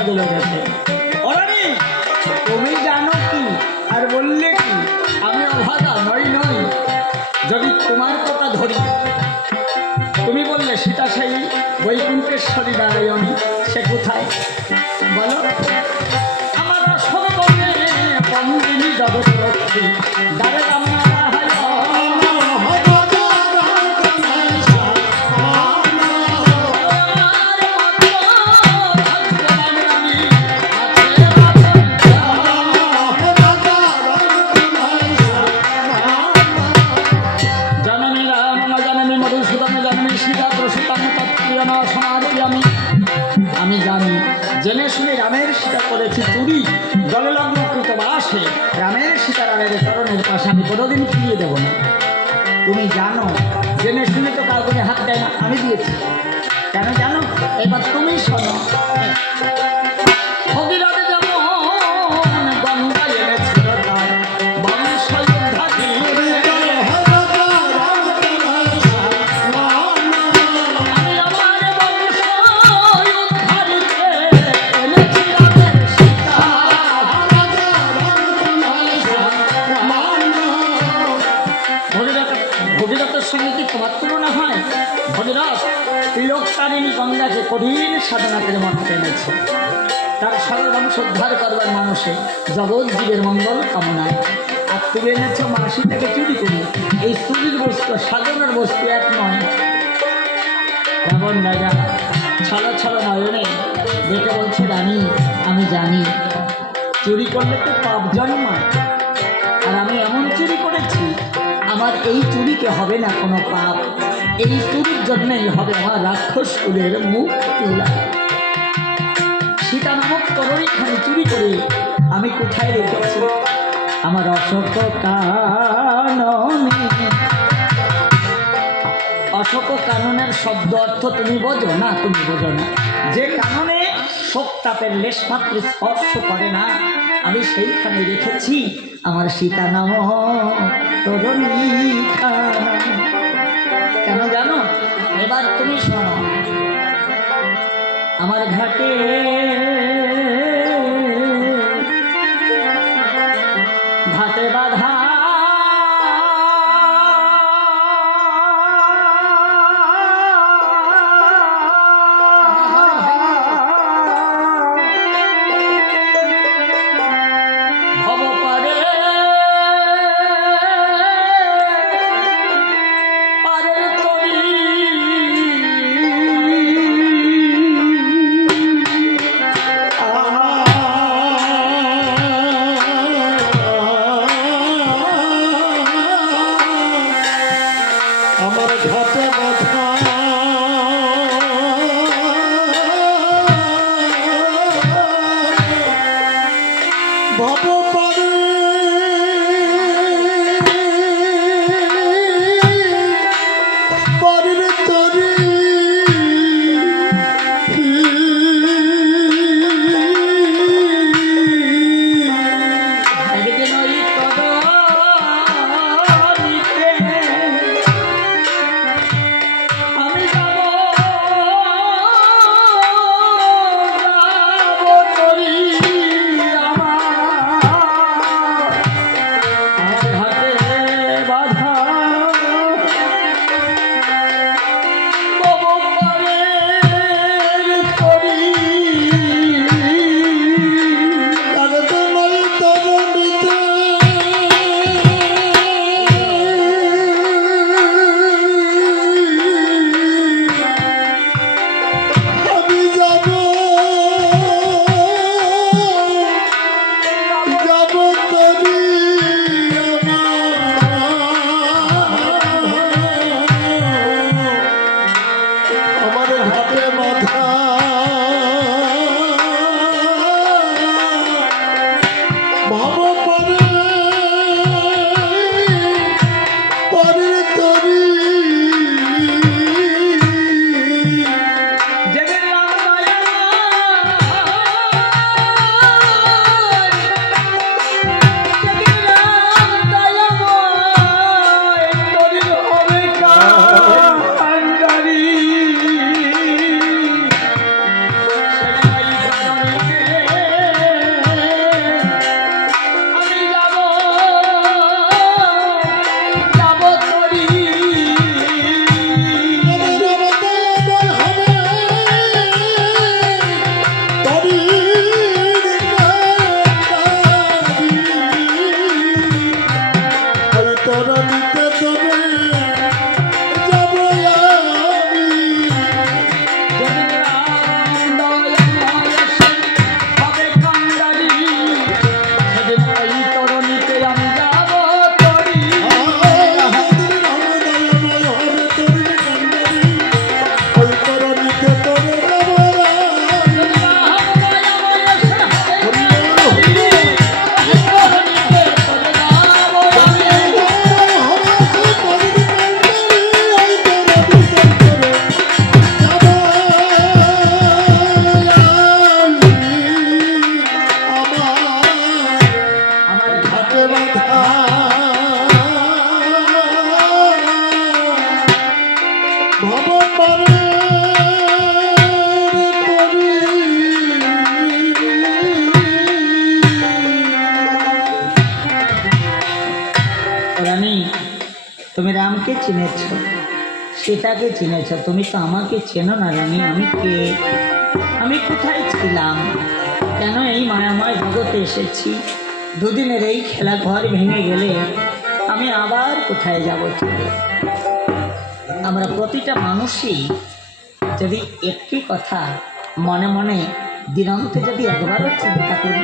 বদলে গেছে। ওরানি তুমি জানো কি আর বললে কি? আমি অভাগা নই নই। যদি তোমার কথা ধরি, তুমি বললে সীতা সেই বৈকুণ্ঠেশ্বরী নারায়ণী, সে কোথায় বলো? আমার অশোক বনে বন্দিনী জগৎ লক্ষ্মী দ্বারে রান্না আমি জানি, জেনে শুনে রামের সীতা করেছি চুরি, জলে লগ্নকৃত বাসে রামের সীতারামের চরণের পাশে আমি কোনোদিন ফিরিয়ে দেবো না। তুমি জানো, জেনে শুনে তো কাউকে হাত দেয় না, আমি দিয়েছি। কেন জানো? এবার তুমি শোনো। ভগীরথ যেমন গঙ্গা এনেছিল তার বংশ তিলকতারিণী গঙ্গাকে কঠিন সাধনা করে মাথাতে এনেছে তার সর্ববংশ উদ্ধার করবার মানুষে জগৎ জীবের মঙ্গল কামনায়। আর তুমি এনেছ মাসি থেকে চুরি করি। এই চুরির বস্তু সাধনার বস্তু এক নয়। রাবণ রাজা ছলো ছলো নয়নে দেখে বলছে, রানী আমি জানি চুরি করলে তো পাপ জন্মায়, আর আমি এমন চুরি করেছি আমার এই চুরিতে হবে না কোনো পাপ। এই চুরির জন্যই হবে আমার রাক্ষস কুলের মুক্তি লাভ। সীতা নামক তরণীখানি চুরি করে আমি কোথায় রেখেছি? আমার অশোক কাননে। অশোক কাননের শব্দ অর্থ তুমি বোঝো না? তুমি বোঝো না। যে কাননে শোক তাপের লেশমাত্র স্পর্শ করে না, আমি সেইখানে রেখেছি আমার সীতা নামক তরণীখানা। কেন জানো? এবার তুমি শোনো। আমার ঘাটে ঘাটে বাধা রামকে চিনেছ, সীতাকে চিনেছ, তুমি তো আমাকে চেনো না রানী। আমি কে, আমি কোথায় ছিলাম, কেন এই মায়াময় জগতে এসেছি? দুদিনের এই খেলা ঘর ভেঙে গেলে আমি আবার কোথায় যাব চলে? আমরা প্রতিটা মানুষই যদি একটি কথা মনে মনে দিনান্তে যদি একবারও চিন্তা করি,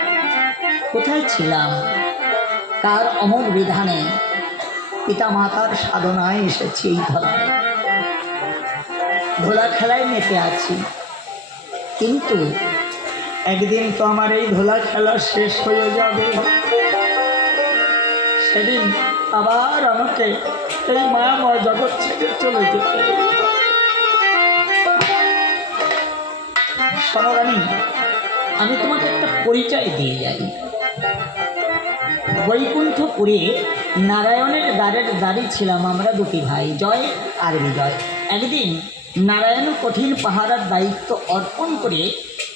কোথায় ছিলাম, কার অমর বিধানে পিতা মাতার সাধনায় এসেছি এই ধরায়, ধোলা খেলায় মেতে আছি। কিন্তু একদিন তো আমার এই ধোলা খেলা শেষ হয়ে যাবে, সেদিন আবার আমাকে এই মায়াময় জগৎ ছেড়ে চলে যেতে। সনারানী, আমি তোমাকে একটা পরিচয় দিয়ে যাই। বৈকুণ্ঠপুরে নারায়ণের দ্বারের দ্বারী ছিলাম আমরা দুটি ভাই, জয় আর বিজয়। একদিন নারায়ণ কঠিন পাহারার দায়িত্ব অর্পণ করে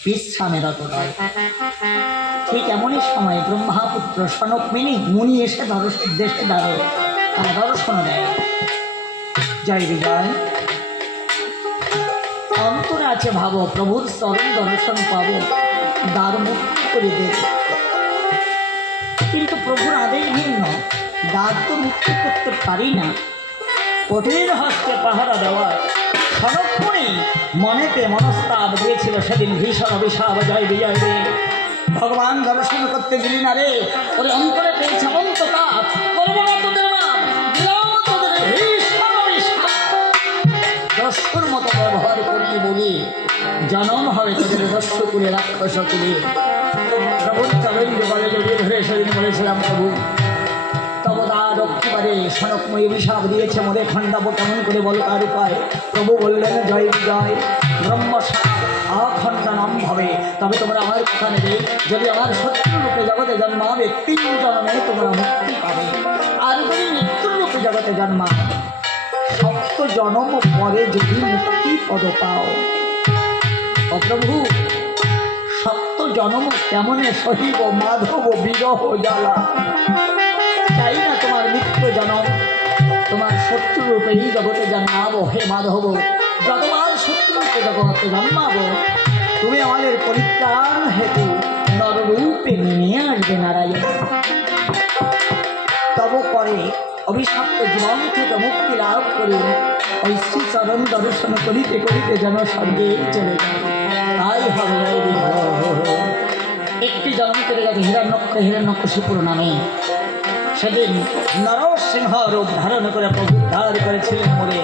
বিশ্রামেরত নয়। ঠিক এমনই সময় ব্রহ্মাপুত্র সনক মুনি এসে দেশে দর্শন দেয়। জয় বিজয়, অন্তরে আছে ভাব প্রভুর চরণ দর্শন পাবো, দ্বার মুক্ত করে দেব। কিন্তু প্রভুর আদেশ ভিন্ন, দ্বার তো মুক্ত করতে পারি না। কঠিন হস্তে পাহারা দেওয়ার সনকমণি মনেতে মনস্তাপ দিয়েছিল সেদিন ভীষণ অভিশাপ। জয় বিজয় রে, ভগবান দর্শন করতে গেলি না রে, ওরে অন্তরে পেয়েছে অন্ততা, করবো না তোদের নাম, দিলাম তোদের ভীষণ অভিশাপ। দস্যুর মতো ব্যবহার করি বলি জনম হবে তোদের দস্যু কুলে রাক্ষস কুলে। প্রভুর চরণ বলে জড়িয়ে ধরে সেদিন বলেছিলাম, প্রভু তবদা রক্ষিবারে সনকময়ী অভিশাপ দিয়েছে মোরে, খণ্ডাবো কেমন করে বলো তার উপায়। প্রভু বললেন, জয় বিজয়, ব্রহ্মসাপ আখণ্ডনম হবে, তবে তোমরা আমার কথা নেবে। যদি আমার শত্রুরূপে জগতে জন্মাবে 3 জন্মে তোমরা মুক্তি পাবে, আর যদি মৃত্যুর রূপে জগতে জন্মাও 7 জন্ম পরে যদি মুক্তি পদ পাও। ও প্রভু, 7 জন্ম কেমনে সহিব মাধব বিরহ জ্বালা। চাই না তোমার মৃত্যু জন্ম, তোমার শত্রুরূপে এই জগতে জন্মাবো। হে মাধব, যতবার শত্রুরূপে জগতে জন্মাবো, তুমি আমাদের পরিত্রাণ হেতু নররূপে নেমে আসবে নারায়ণ। তব করে অভিশপ্ত জীবন থেকে মুক্তি লাভ করে ওই শ্রীচরণ দর্শন করিতে করিতে যেন স্বর্গে চলে যায়। তাই হবে একটি জন্ম চলে গেছে হিরণ্যকশিপুর নামে। সেদিন নরসিংহ রূপ ধারণ করে প্রভু উদ্ধার করেছিলেন মোরে।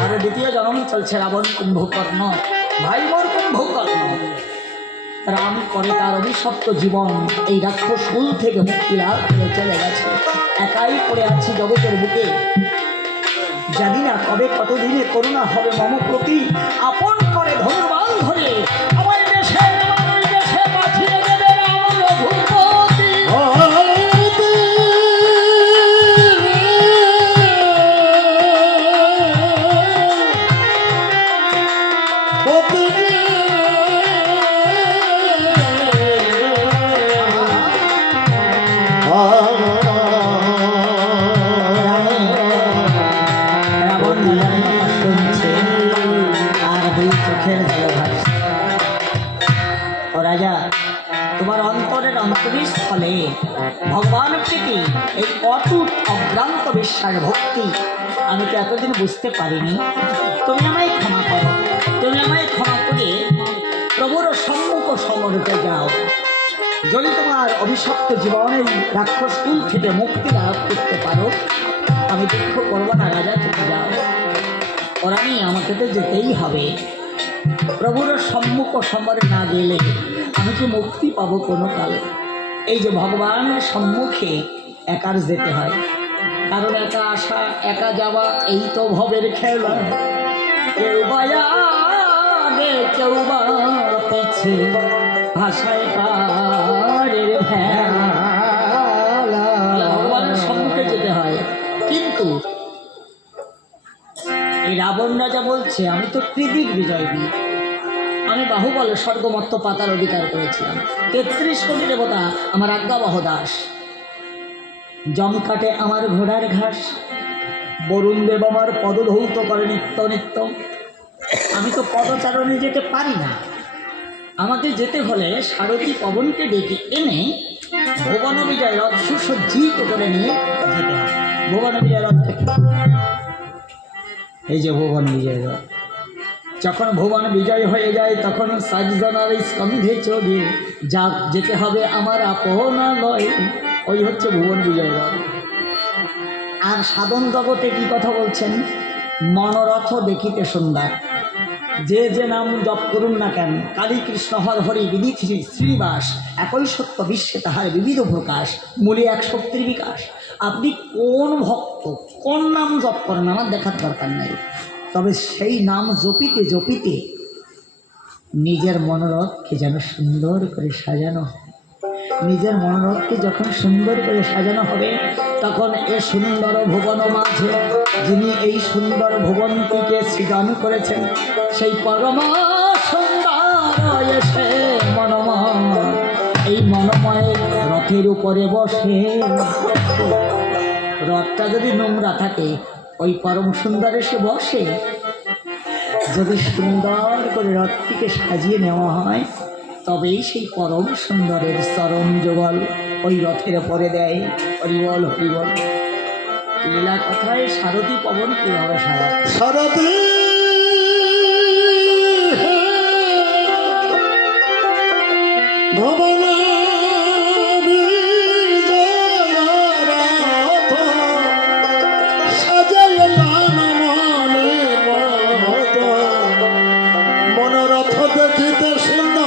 আর দ্বিতীয় জন্ম চলছে রাবণ কুম্ভকর্ণ, ভাই মোর কুম্ভকর্ণ। রাম করে তার অভিশপ্ত জীবন এই রাক্ষস কুল থেকে মুক্তি লাভ করে চলে গেছে। একাই পড়ে আছি জগতের বুকে, জানি না কবে কতদিনে করুণা হবে মম প্রতি। আপন করে ধনুর্বাণ ধরে আমার দেশে পাঠিয়ে দেবে রাম রঘুপতি। তোমার অন্তরের অন্তরস্থলে ভগবান প্রীতি, এই অটুট অভ্রান্ত বিশ্বাস ভক্তি আমি তো এতদিন বুঝতে পারিনি। তুমি আমায় ক্ষমা করো, তুমি আমায় ক্ষমা করে প্রভুর সম্মুখ সমরূপে যাও। যদি তোমার অভিশপ্ত জীবনে রাক্ষস কুল থেকে মুক্তি লাভ করতে পারো, আমি দুঃখ করবো না রাজা, তুমি যাও। ওরা নিয়ে আমাকে তো যেতেই হবে। প্রভুর সম্মুখ সমরে না গেলে আমি কি মুক্তি পাবো কোনো কালে? এই যে ভগবানের সম্মুখে একার যেতে হয়, কারণ একা আসা একা যাওয়া এই তো ভবের খেলা। কেউ বা আগে কেউ বা পেছে, ভাষায় পারের ভেলা। ভগবানের সম্মুখে যেতে হয়। কিন্তু এই রাবণ রাজা বলছে, আমি তো ত্রিদিক বিজয় দিই, আমি বাহুবলে স্বর্গমত্ত পাতার অধিকার করেছিলাম। 33 কোটি দেবতা আমার আজ্ঞাবহ দাস, জম কাটে আমার ঘোড়ার ঘাস, বরুণ দেব আমার পদধৌত করে নিত্য নিত্য। আমি তো পদচারণে যেতে পারি না, আমাকে যেতে হলে সারথী পবনকে ডেকে এনে ভুবন বিজয় রথ সুসজ্জিত করে নিয়ে যেতে হবে। ভুবন বিজয় রথ, এই যে ভুবন বিজয় রথ, যখন ভুবন বিজয় হয়ে যায় তখন সাজজনার স্কন্ধে চড়ে যা যেতে হবে আমার আপনালয়। ওই হচ্ছে ভুবন বিজয় রথ। আর সাধন জগতে কি কথা বলছেন? মনোরথ দেখিতে সুন্দর। যে যে নাম জপ করুন না কেন, কালী কৃষ্ণ হর হরি বিদিত শ্রীনিবাস, একই সত্য বিশ্বে তাহার বিবিধ প্রকাশ, মূলে এক শক্তির বিকাশ। আপনি কোন ভক্ত, কোন নাম জপ করেন আমার দেখার দরকার নেই, তবে সেই নাম জপিতে জপিতে নিজের মনোরথকে যেন সুন্দর করে সাজানো হয়। নিজের মনোরথকে যখন সুন্দর করে সাজানো হবে তখন এ সুন্দর ভুবন মাঝে যিনি এই সুন্দর ভুবনটিকে সৃজন করেছেন সেই পরম সুন্দর এসে মনোময়, এই মনোময় রথের উপরে বসে। রথটা যদি নোংরা থাকে ওই পরম সুন্দর এসে বসে। যদি সুন্দর করে রথটিকে সাজিয়ে নেওয়া হয় তবেই সেই পরম সুন্দরের চরণ যুগল ওই রথের ওপরে দেয়। হরিবল হরিবল। লীলা কথায় সারথী পবন কিভাবে সাজাচ্ছে? সারথী ভবন মনোরথ দেখিতে সুন্দর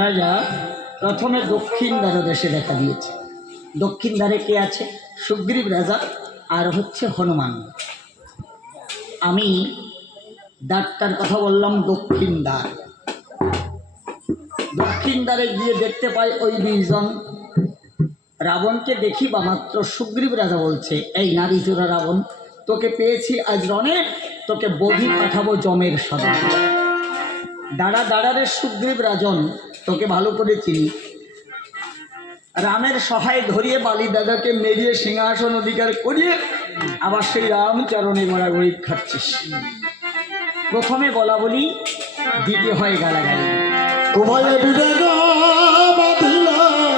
রাজা প্রথমে দক্ষিণ দ্বার দেশে দেখা দিয়েছে। দক্ষিণ দ্বারে কে আছে? সুগ্রীব রাজা আর হচ্ছে হনুমান। আমি দ্বারটার কথা বললাম দক্ষিণ দ্বার। দক্ষিণ দ্বারে গিয়ে দেখতে পাই ওই দুইজন রাবণকে দেখিবা মাত্র সুগ্রীব রাজা বলছে, এই নারী চোরা রাবণ, তোকে পেয়েছি আজ রণে, তোকে বধি পাঠাবো যমের সদা। দাঁড়া দাঁড়া রে সুগ্রীব রাজন, তোকে ভালো করে চিনি। রামের সহায় ধরিয়ে বালি দাদাকে মেরিয়ে সিংহাসন অধিকার করিয়ে আবার সেই রামচরণে গড়াগড়ি খাচ্ছিস। প্রথমে বলা বলি, দ্বিতীয় হয় গালাগালি। উভয়ে বিবেক বাঁধিলাম,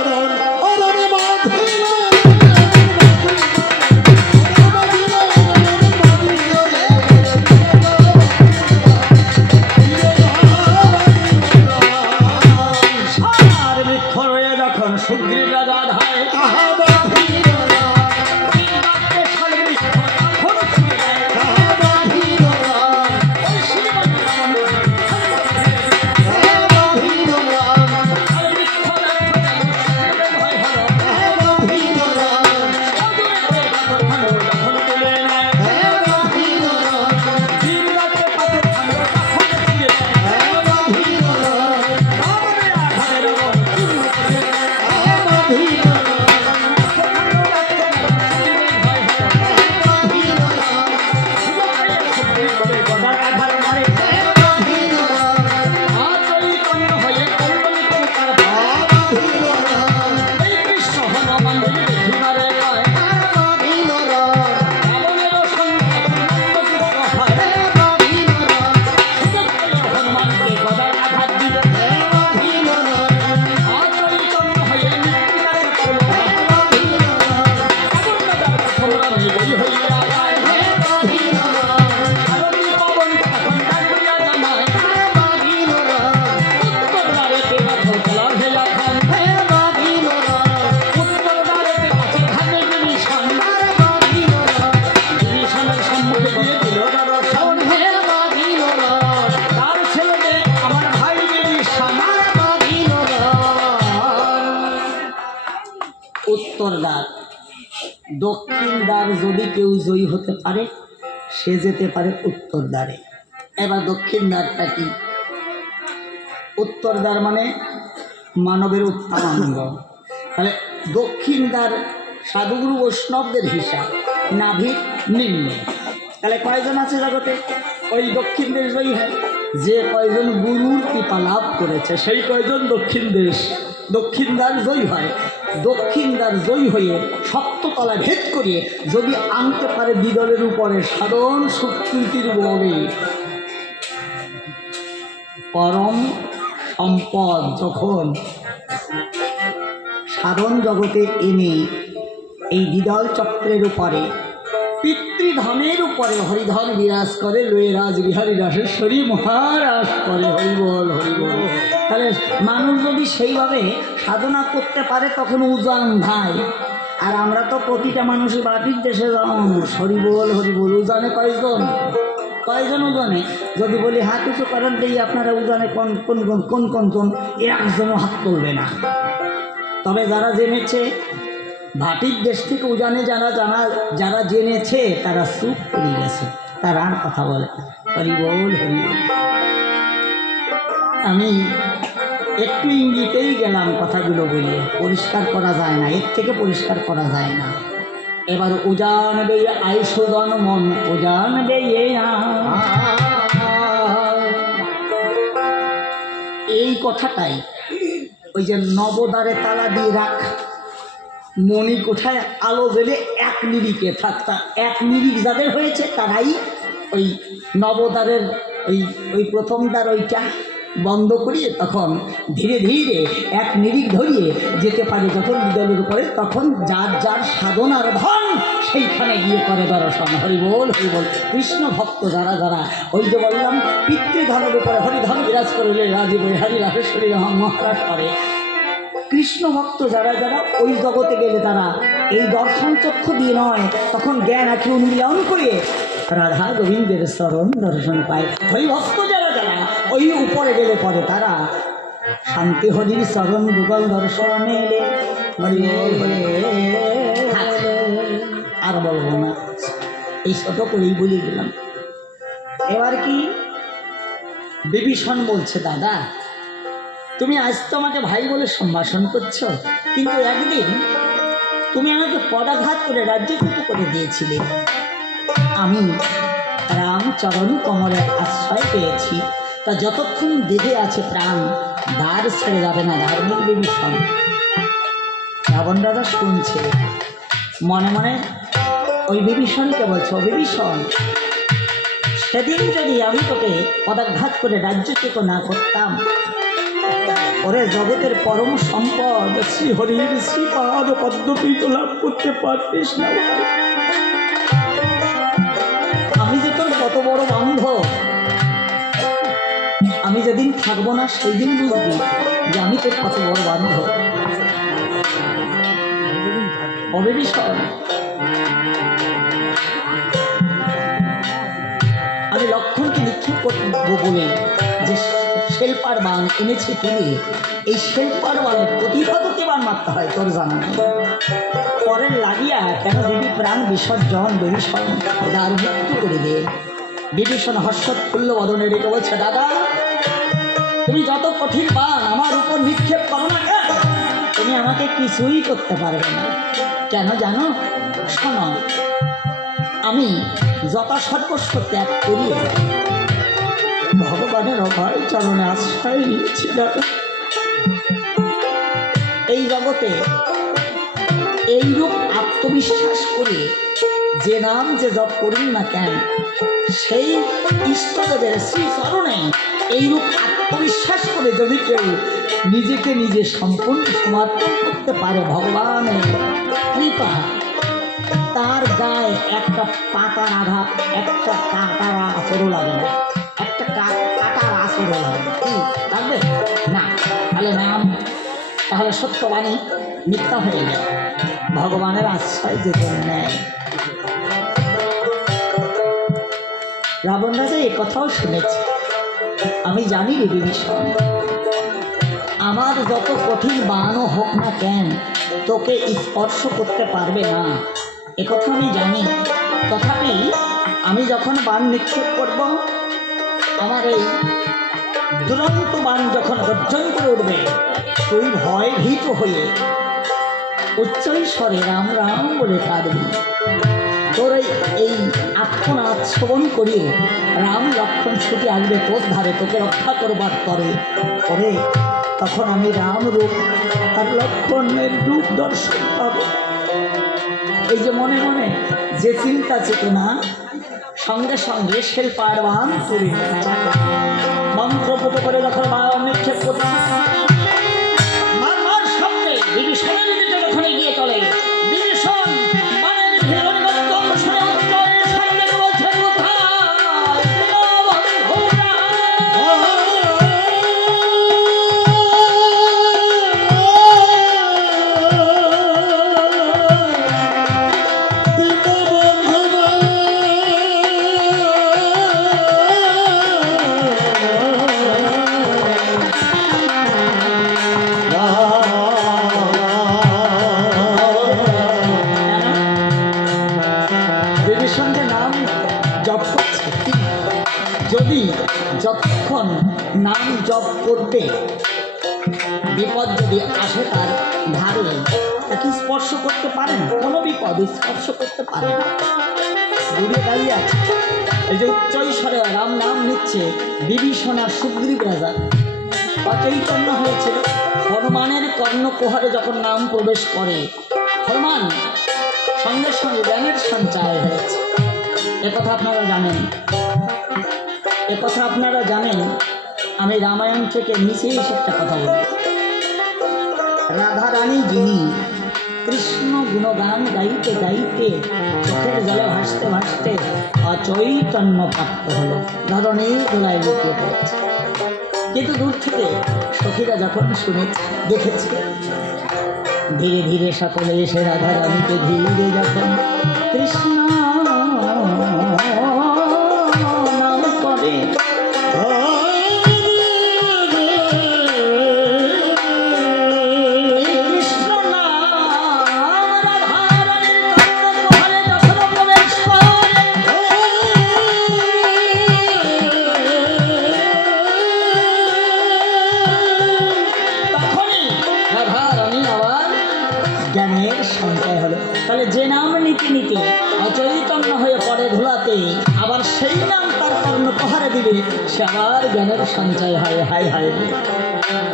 অররে বাঁধিলাম। আর বৃক্ষ রয়ে যখন সুগ্রীব রাজা ধায় উত্তর দ্বার। দক্ষিণ দ্বার যদি কেউ জয়ী হতে পারে সে যেতে পারে উত্তর দ্বারে। এবার দক্ষিণ দ্বারটা কি? উত্তর দ্বার মানে মানবের উত্তরাঙ্গ। তাহলে দক্ষিণ দ্বার সাধুগুরু বৈষ্ণবদের হিসাব নাভির নিম্ন। তাহলে কয়জন আছে জগতে? ওই দক্ষিণ দেশ জয়ী হয় যে কয়জন গুরুর কৃপা লাভ করেছে সেই কয়জন দক্ষিণ দ্বার জয়ী হয়। দক্ষিণ দ্বার জয়ী হয়ে সপ্ততলা ভেদ করিয়ে যদি আনতে পারে বিদলের উপরে সাধন সুকৃতির বলে পরম সম্পদ যখন সাধন জগতে এনে এই বিদল চক্রের উপরে পিতৃধনের উপরে হরিধর বিরাজ করে, লয়ে রাজ বিহারী রাসেশ্বরী মহারাজ করে, হরিবল হরিবল। তাহলে মানুষ যদি সেইভাবে সাধনা করতে পারে তখন উজান ভাই। আর আমরা তো প্রতিটা মানুষই বাটির দেশে হরিবল হরিবল। উজানে কয়জন উজানে? যদি বলি হাত কিছু করেন দিই আপনারা উজানে কোন কোন কোন কোন কোন একজনও হাত তুলবে না। তবে যারা জেনেছে ভাটির দেশ থেকে উজানে যারা জেনেছে তারা চুপ করে গেছে, তারা আর কথা বলে হরিবল হরিবল। আমি একটু ইঙ্গিতেই গেলাম কথাগুলো বলিয়ে, পরিষ্কার করা যায় না, এর থেকে পরিষ্কার করা যায় না। এবার উজান বেয়ে আইসোজন মন উজান বেয়ে এই কথাটাই ওই যে নবদ্বারে তালা দিয়ে রাখ, মণি কোঠায় আলো জ্বেলে এক নিরিখে থাকতা, এক নিরিখ যাদের হয়েছে তারাই ওই নবদ্বারের ওই প্রথম দ্বার ওইটা বন্ধ করিয়ে তখন ধীরে ধীরে এক নিরিখ ধরিয়ে যেতে পারে যখন বিদলের উপরে, তখন যার যার সাধনার ধন সেইখানে গিয়ে করে দর্শন। হরিবল হরিবল। কৃষ্ণ ভক্ত যারা যারা ওই যে বললাম পিতৃধনের উপরে হরিধন বিরাজ করলে রাজীব হরি রাজেশ্বরী মহারাজ করে, কৃষ্ণ ভক্ত যারা যারা ওই জগতে গেলে তারা এই দর্শন চক্ষু দিয়ে নয়, তখন জ্ঞান আঁকি উন্মিলন করে রাধা গোবিন্দের চরণ দর্শন পায়। হরিভক্ত যারা যারা ওই উপরে গেলে পরে তারা শান্তি হরির চরণ যুগল দর্শন এলে আর বলবো না, এই ছোট করেই বলে গেলাম। এবার কি বিভীষণ বলছে, দাদা তুমি আজ তো আমাকে ভাই বলে সম্ভাষণ করছো, কিন্তু একদিন তুমি আমাকে পদাঘাত করে রাজ্যচ্যুত করে দিয়েছিলে। আমি রামচরণ কমলের আশ্রয় পেয়েছি, তা যতক্ষণ দেহে আছে প্রাণ দ্বার ছেড়ে যাবে না ধার্মিক বিভীষণ। রাবণ রাজা শুনছে, মনে মনে ওই বিভীষণকে বলছে, ও বিভীষণ, সেদিন যদি আমি তোকে পদাঘাত করে রাজ্যচ্যুত না করতাম, ওরে জগতের পরম সম্পদ শ্রীহরির শ্রীপাদ পদ্মপীঠ লাভ করতে পারতিস না। আমি যে তোর কত বড় বান্ধব, আমি যেদিন থাকবো না সেই দিন বুঝবি যে আমি তোর কত বড় বান্ধব। অবিভীষণ, আমি লক্ষণকে নিক্ষেপ করবো বলে যে শেলপার বান এনেছি তুলে, এই শেলপার বানের প্রতিভাগকে বান মারতে হয় তোর জানা নেই। পরের লাগিয়া কেন দিবি প্রাণ বিসর্জন, বিভীষণ দ্বার মৃত্যু করে দে। বিভীষণ হর্ষোৎফুল্ল বদনে রেখে বলছে, দাদা তুমি যত কঠিন বান আমার উপর নিক্ষেপ করো না কেন, তুমি আমাকে কিছুই করতে পারবে না। কেন জানো? শোনো, আমি যথাসর্বস্ব ত্যাগ করিয়ে ভগবানের অভয় চরণে আশ্রয় নিয়েছি। দাদা এই জগতে এইরূপ আত্মবিশ্বাস করে যে নাম যে জপ করুন না কেন, সেই ইষ্টদেবের শ্রীচরণে এইরূপ আত্মবিশ্বাস করে যদি কেউ নিজেকে নিজে সম্পূর্ণ সমর্পণ করতে পারে ভগবানের কৃপা, তার গায়ে একটা পাতার আঘাত, একটা কাঁটার আসরও লাগে না, একটা কাঁটার আসরও লাগে কি লাগবে না। তাহলে নাম, তাহলে সত্যবাণী মিথ্যা হয়ে যায়। ভগবানের আশ্রয় যে নেয়। রাবণ রাজা এ কথাও শুনেছে। আমি জানি রে বিভীষণ, আমার যত কঠিন বানও হোক না কেন তোকে স্পর্শ করতে পারবে না, একথা আমি জানি। তথাপি আমি যখন বাণ নিক্ষেপ করব, আমার এই দুরন্ত বাণ যখন গর্জন করে উঠবে, তুই ভয় ভীত হয়ে উচ্চৈস্বরে রাম রাম বলে কাঁদবি। তোর এই আত্মনাথ শ্রবণ করিয়ে রাম লক্ষ্মণ ছুটে আসবে তোর ধারে তোকে রক্ষা করবার তরে করে। তখন আমি রাম রূপ আর লক্ষ্মণের রূপ দর্শন পাব। এই যে মনে মনে যে চিন্তা চেতনা, সঙ্গে সঙ্গে শেলপার বান তুলে মন্ত্রপুত করে যখন বান নিক্ষেপ করতে মার শব্দে বিভীষণের দিকে যখন এগিয়ে চলে, বিভীষণ বানের ভিড় গর্জন শুনে উচ্চের স্বরে বলছে, কোথায় বন্ধুরা? যদি যতক্ষণ নাম জপ করতে বিপদ যদি আসে তার ধারে, তাকে স্পর্শ করতে পারে না, কোনো বিপদ স্পর্শ করতে পারে না, দূরে দাঁড়িয়ে আছে। এই যে উচ্চৈস্বরে রাম নাম নিচ্ছে, বিভীষণ আর সুগ্রীব রাজা অচৈতন্য হয়েছিল। হনুমানের কর্ণকুহরে যখন নাম প্রবেশ করে, হনুমান সঙ্গে সঙ্গে জ্ঞানের সঞ্চয় হয়েছে। একথা আপনারা জানেন, একথা আপনারা জানেন। আমি রামায়ণ থেকে নিচে এসে একটা কথা বলি। রাধারানী যিনি কৃষ্ণ গুণগান গাইতে গাইতে চোখের জলে ভাসতে ভাসতে অচৈতন্য প্রাপ্ত হলো, ধরনের গোলায় লুকিয়ে পড়েছে। কিন্তু দূর থেকে সখীরা যখন শুনেছে দেখেছে, ধীরে ধীরে সকলে এসে রাধারানীকে ঘিরে যখন কৃষ্ণ নাম করে, সঞ্চয় হলো। তাহলে যে নাম নিতে নিতে অচৈতন্য হয়ে পড়ে ধুলাতে, আবার সেই নাম তার কর্ণ প্রহারে দিবে, সে আবার জ্ঞানের সঞ্চয় হয়। হায় হায়,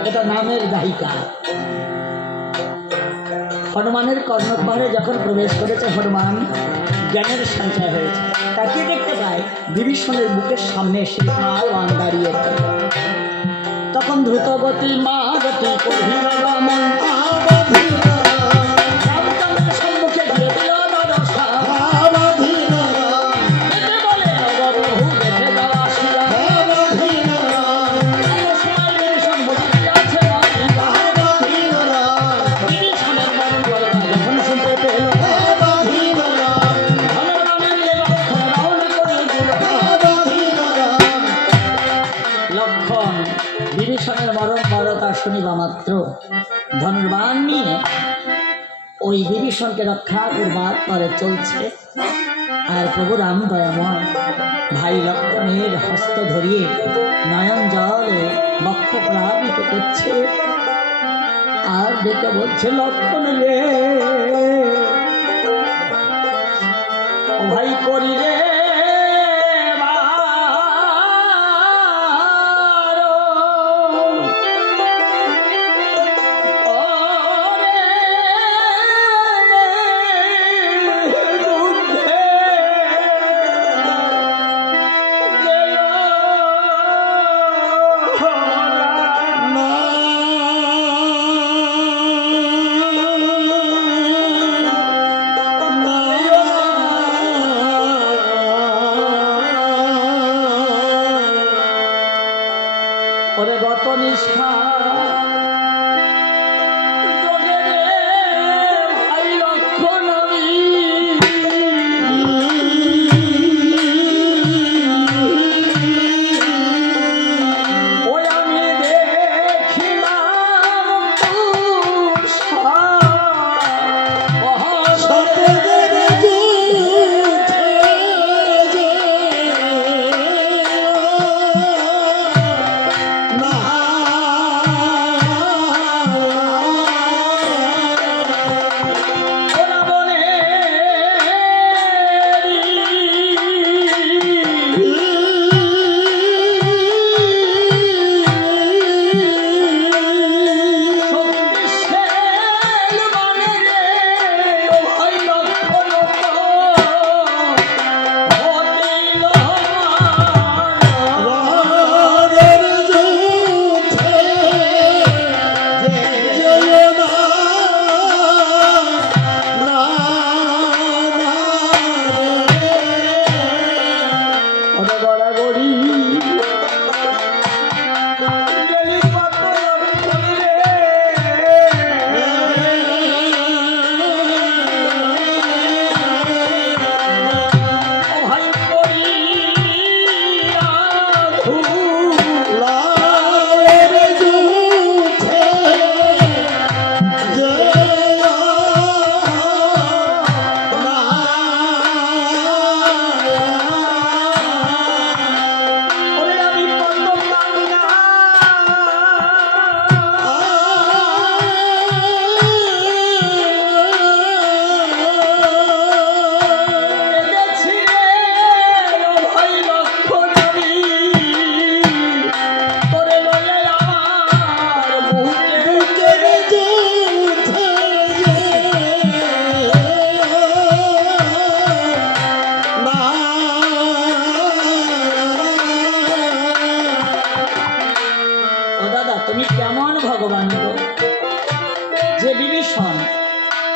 এটা নামের দায়িকা। হনুমানের কর্ণপ্রহারে যখন প্রবেশ করেছে হনুমান, জ্ঞানের সঞ্চয় হয়েছে। তাকে দেখতে পায় বিভীষণের বুকের সামনে শ্রীমান দাঁড়িয়েছে। তখন দ্রুতগতি মা গতি কহিল রমণ, রামচন্দ্রের সম্মুখে দিয়ে দিল দর্শন। দেখে বলে প্রভু দেখে যাও আসিয়া, সময় বিভীষণ বসিয়া আছে বিভীষণের মরণ বলে যখন শুনতে পেল, ধনুর্বাণে দিলে লক্ষণ রাউন্ড করে দিল। লক্ষণ বিভীষণের মরণ বড়তা শুনিবা মাত্র ধনুর্বাণ নিয়ে ওই বিভীষণকে রক্ষা করবার পরে চলছে। আর প্রভু রাম দয়াময় ভাই লক্ষণের হস্ত ধরিয়ে নয়ন জলে বক্ষ প্লাবিত করছে। আর ডেকে বলছে, লক্ষণ রে ও ভাই করি রে ওরে গত নিষ্ঠা যোগে রে ভাই লক্ষণ আমি, ওই আমি দেখিলাম তোর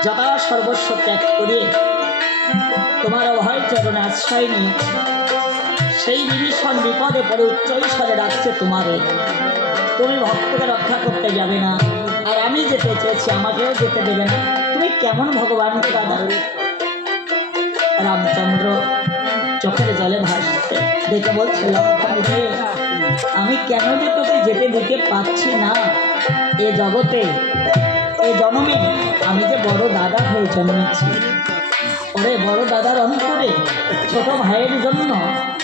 যথা সর্বস্ব ত্যাগ করে তোমার অভয় চরণে আশ্রয় নিয়েছে। সেই বিভীষণ বিপদে পড়ে উচ্চৈস্বরে ডাকছে তোমারে, তুমি ভক্তকে রক্ষা করতে যাবে না, আর আমি যেতে চেয়েছি আমাকেও যেতে দেবে না। তুমি কেমন ভগবান দাদা? রামচন্দ্র চোখের জলে ভাসছে, দেখে বলছে, লক্ষণ রে আমি কেন যে তোকে যেতে দিতে পারছি না? এ জগতে এ জন্মে আমি যে বড় দাদা হয়ে জন্মেছি। ওরে বড় দাদার অন্তরে ছোট ভাইয়ের জন্য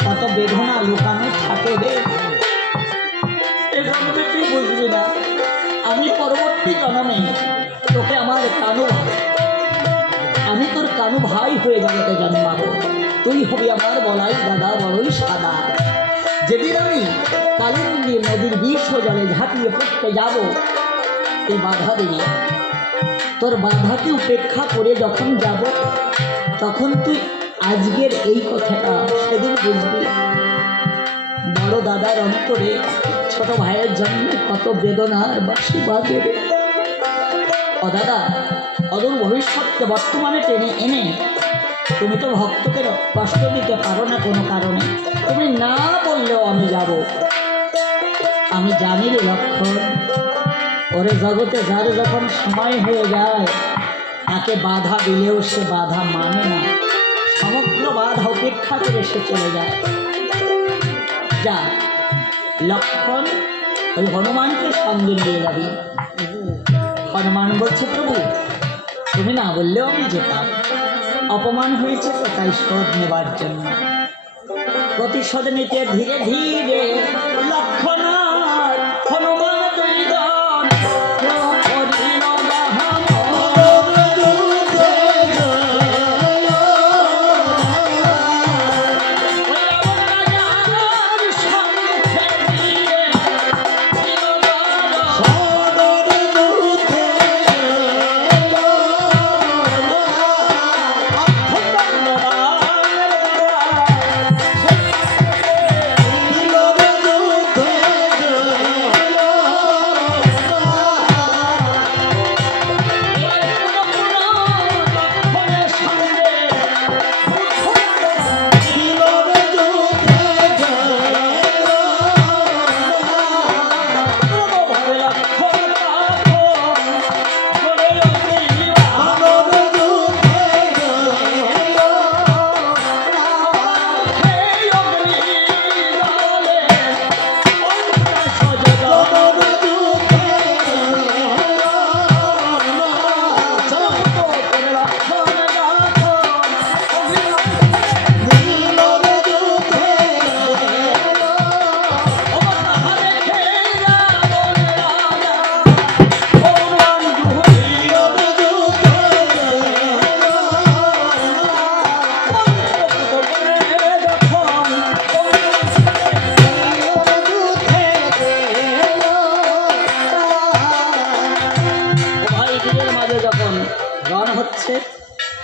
কত বেদনা লুকানো থাকে রে। এ জন্মে তুই বুঝবি না, আমি পরবর্তী জন্মে তোকে আমার কানু আমি তোর কানু ভাই হয়ে জগতে জন্মাবো, তুই হবি আমার বলাই দাদা বড়ই সাদা। যেদিন আমি কালিন্দী নদীর বিষ জলে ঝাঁপিয়ে পড়তে যাব, এই বাধা দিনে তোর বাধাকে উপেক্ষা করে যখন যাব, তখন তুই আজকের এই কথাটা সেদিন বুঝবি। বড় দাদার অন্তরে ছোট ভাইয়ের জন্য কত বেদনার বাসি বাজে। ও দাদা, অদূর ভবিষ্যৎকে বর্তমানে টেনে এনে তুমি তো ভক্তকে কষ্ট দিতে পারো না কোনো কারণে, তুমি না বললেও আমি যাব। আমি জানি রে লক্ষণ, ওরে জগতে যার যখন সময় হয়ে যায়, তাকে বাধা দিলেও সে বাধা মানে না, সমগ্র বাধা উপেক্ষা করে সে চলে যায়। যা লক্ষণ, ওই হনুমানকে সঙ্গে নিয়ে যাবি। হনুমান বলছে, প্রভু তুমি না বললেও আমি যেতাম, অপমান হয়েছে তো তাই শোধ নেবার জন্য। প্রতিশোধ নিতে ধীরে ধীরে লক্ষণ আর হনুমান দুইজন করিল বাহাম।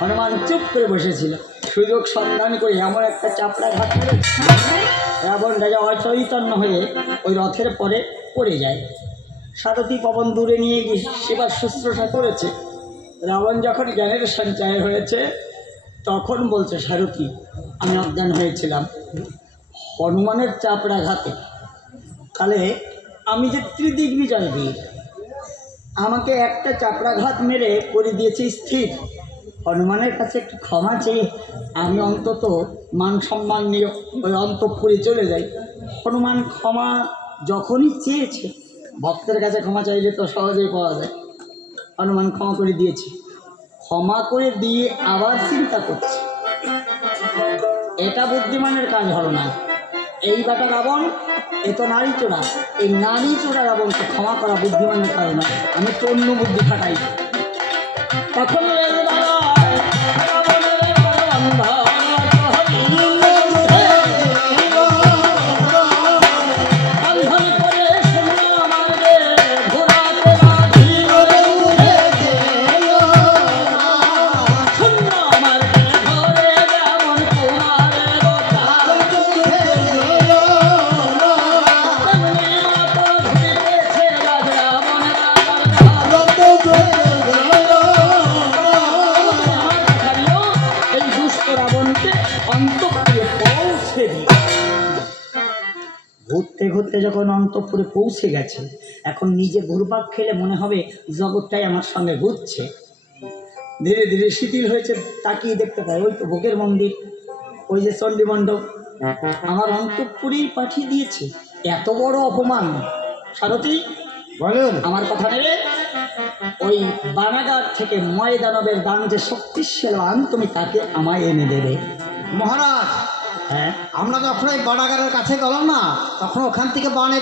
হনুমান চুপ করে বসেছিল, সুযোগ সন্ধান করে এমন একটা চাপড়া ঘাট করেছে, রাবণ রাজা অচৈতন্য হয়ে ওই রথের পরে পড়ে যায়। সারথি পবন দূরে নিয়ে গিয়ে সেবার শুশ্রূষা করেছে। রাবণ যখন জ্ঞানের সঞ্চয় হয়েছে, তখন বলছে, সারথি আমি অজ্ঞান হয়েছিলাম হনুমানের চাপড়া ঘাতে, তাহলে আমি যে ত্রিদিগ্বিজয় বীর, আমাকে একটা চাপড়াঘাত মেরে করে দিয়েছে স্থির। হনুমানের কাছে একটু ক্ষমা চেয়ে আমি অন্তত মান সম্মান নিয়ে ওই অন্তঃপুরে চলে যাই। হনুমান ক্ষমা যখনই চেয়েছে, ভক্তের কাছে ক্ষমা চাইলে তো সহজেই পাওয়া যায়, হনুমান ক্ষমা করে দিয়েছে। ক্ষমা করে দিয়ে আবার চিন্তা করছে, এটা বুদ্ধিমানের কাজ হলো না। এই বেটা রাবণ এ তো নারী চোরা, এই নারী চোরা রাবণকে ক্ষমা করা বুদ্ধিমানের কাজ না, আমি তো অন্য বুদ্ধি খাটাই। তখন ঘুরতে ঘুরতে যখন অন্তঃপুরে পৌঁছে গেছে, এখন নিজে ঘুরপাক খেলে মনে হবে জগৎটাই আমার সঙ্গে ঘুরছে। ধীরে ধীরে শিথিল হয়েছে, তাকিয়ে দেখতে পাই ওই তো ভোগের মন্দির, ওই যে চণ্ডী মণ্ডপ, আমার অন্তঃপুরেই পাঠিয়ে দিয়েছে। এত বড় অপমান! সারথি বলেন, আমার কথা নেবে? ওই বানাগার থেকে ময়দানবের দান যে শক্তিশালী, তুমি তাকে আমায় এনে দেবে। মহারাজ, হ্যাঁ, আমরা যখন ওই বড়াগারের কাছে গেলাম না, তখন ওখান থেকে বানে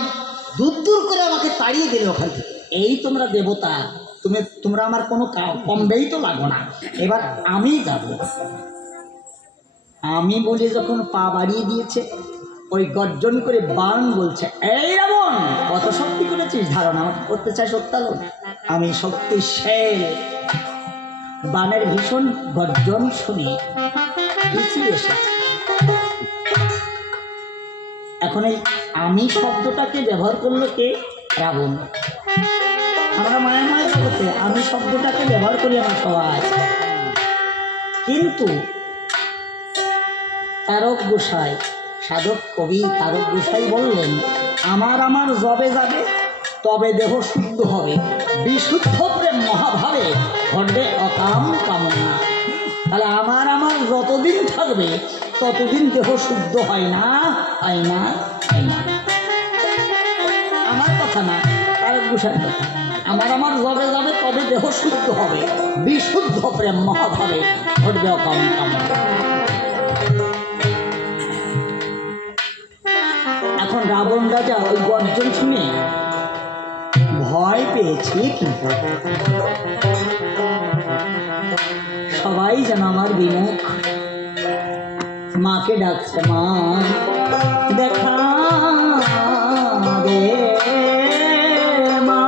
দূর দূর করে আমাকে তাড়িয়ে দিল ওখান থেকে। এই তোমরা দেবতা, তোমরা আমার কোনো কমবেই তো লাগো না, এবার আমি যাব। আমি বলে যখন পা বাড়িয়ে দিয়েছে, ওই গর্জন করে বাণ বলছে, এই রাবণ, কত শক্তি করেছিস ধারণা, আমাকে করতে চাই সত্যালোক? আমি শক্তিশালী। বাণের ভীষণ গর্জন শুনে পিছিয়ে এসেছে। এখন এই আমি শব্দটাকে ব্যবহার করলো কে? রাবণ। আমরা মায়াময় জগতে আমি শব্দটাকে ব্যবহার করি আমরা সবাই, কিন্তু তারক গোসাই, সাধক কবি তারক গোসাই বললেন, আমার যবে যাবে তবে দেহ শুদ্ধ হবে, বিশুদ্ধ প্রেম মহাভাবে ঘটবে অকাম কামনা। তাহলে আমার যতদিন থাকবে ততদিন দেহ শুদ্ধ হয় না, হয় না, হয় না। আমার কথা না, তারক গোসাইর কথা। আমার যবে যাবে তবে দেহ শুদ্ধ হবে, বিশুদ্ধ প্রেম মহাভাবে ঘটবে অকাম কামনা। এখন রাবণ রাজা ওই গর্জন শুনে ভয় পেয়েছে, কিন্তু সবাই যেন আমার বিমুখ। মাকে ডাকছে, মা দেখা দে, মা